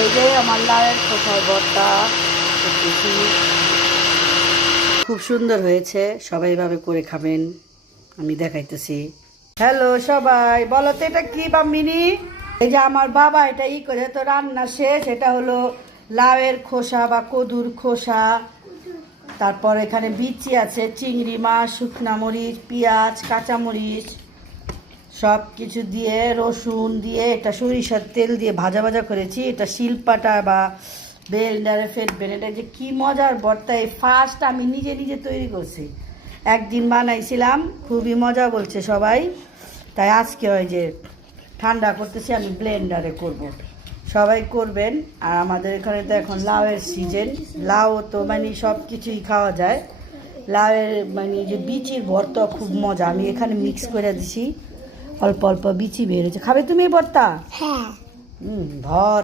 এই যে আমার লাউয়ের খোসার ভর্তা করতেছি। খুব সুন্দর হয়েছে, সবাই এভাবে করে খাবেন, আমি দেখাইতেছি। হ্যালো সবাই, বলো তো এটা কি বামিনী? এই যে আমার বাবা এটা করে, তো রান্না শেষ। এটা হলো লাউয়ের খোসা বা কদুর খোসা, তারপর এখানে বিচি আছে, চিংড়ি মাছ, শুকনা মরিচ, পেঁয়াজ, কাঁচামরিচ সব কিছু দিয়ে, রসুন দিয়ে, এটা সরিষার তেল দিয়ে ভাজা ভাজা করেছি। এটা শিলপাটা বা ব্লেন্ডারে ফেলবেন। এটা যে কি মজার ভর্তা, এই ফার্স্ট আমি নিজে নিজে তৈরি করছি। একদিন বানাইছিলাম, খুবই মজা বলছে সবাই, তাই আজকে ওই যে ঠান্ডা করতেছি, আমি ব্লেন্ডারে করব। সবাই করবেন। আর আমাদের এখানে তো এখন লাউয়ের সিজন, লাউ তো মানে সব কিছুই খাওয়া যায়। লাউয়ের মানে যে বিচির ভর্তা খুব মজা, আমি এখানে মিক্স করে দিছি, অল্প অল্প বিচি বের হয়েছে। খাবে তুমি এই ভর্তা? হ্যাঁ। ধর।